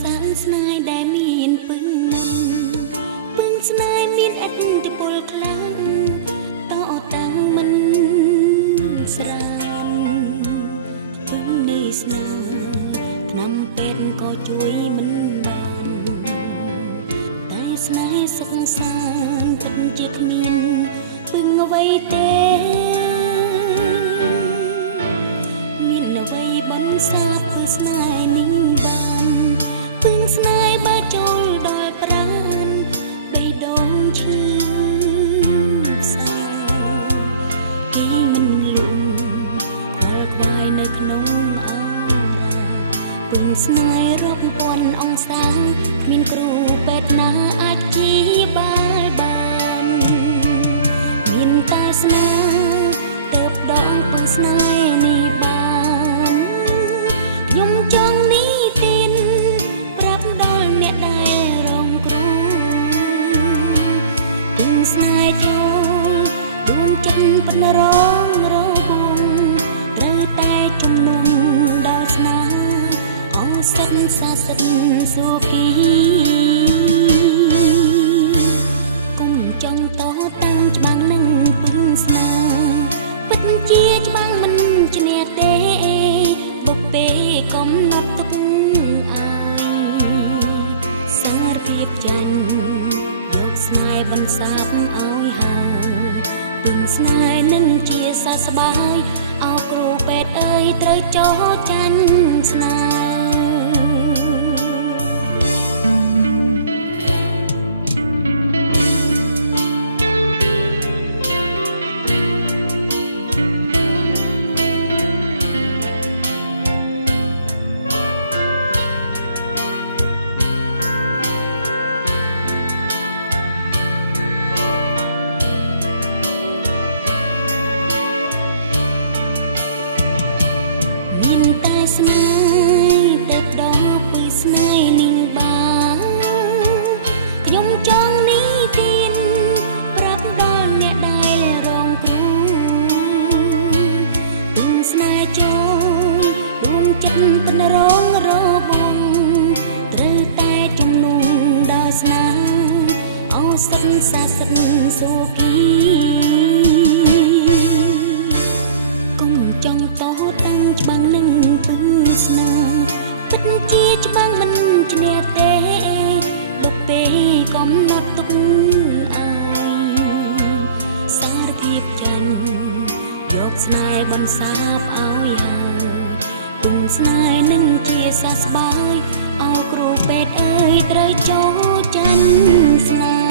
សានស្នេហ៍ដែលមានពឹងមុនពឹងស្នេហ៍មានឥទ្ធិពលខ្លាំងតតាំងមិនស្រានពឹងនេះស្នេហ៍ថ្នាំពេទ្យក៏ជួយមិនបានតែស្នេហ៍សុខសាន្តពិតជាគ្មានពឹងអ្វីទេមានអ្វីបន្សាបគឺស្នេហ៍នេះបានពឹងស្នេហ៍បើចូលដល់ប្រាណបេះដូងឈឺសាគេមិនលំខ្វល់ខ្វាយនៅក្នុងអរ៉ាពឹងស្នេហ៍រាប់ពាន់អង្សាគ្មានគ្រូពេទ្យណាអាចជាបាលបានមានតែស្នេហ៍ទៅដងពឹងស្នេហ៍នេះបានខ្ញុំចង់នេះទៀនប្រាប់ដល់អ្នកដែលរងគ្រោះពឹងស្នេហ៍ចូលដួងចិត្តពិតរងរបួងត្រូវតែជំនុំដល់ស្នេហ៍អសិនសាសិនសុគីគុំចង់តតាំងច្បាំងនឹងពឹងស្នេហ៍ពិតជាច្បាំងមិនឈ្នះទេបុព្វេកំណត់ទុកឲ្យសារភាពចាញ់យកស្នេហ៍បន្សាបឲ្យហើយពឹងស្នេហ៍នឹងជាសះស្បើយអោគ្រូពេទ្យអើយត្រូវចោទចាញ់ស្នេហ៍មានតែស្នេហ៍ទៅដល់ពឹងស្នេហ៍នឹងបានខ្ញុំចង់នេះទៀនប្រាប់ដល់អ្នកដែលរងគ្រោះពឹងស្នេហ៍ចូលដួងចិត្តពិតរងរបួងត្រូវតែជំនុំដល់ស្នេហ៍អសិនសាសិនសុគីចង់តតាំងច្បាំងនឹងពឹងស្នេហ៍ពិតជាច្បាំងមិនឈ្នះទេបុព្វេកំណត់ទុកឲ្យសារភាពចាញ់យកស្នេហ៍បន្សាបឲ្យហើយពឹងស្នេហ៍នឹងជាសះស្បើយអោគ្រូពេទ្យអើយត្រូវចោទចាញ់ស្នេហ៍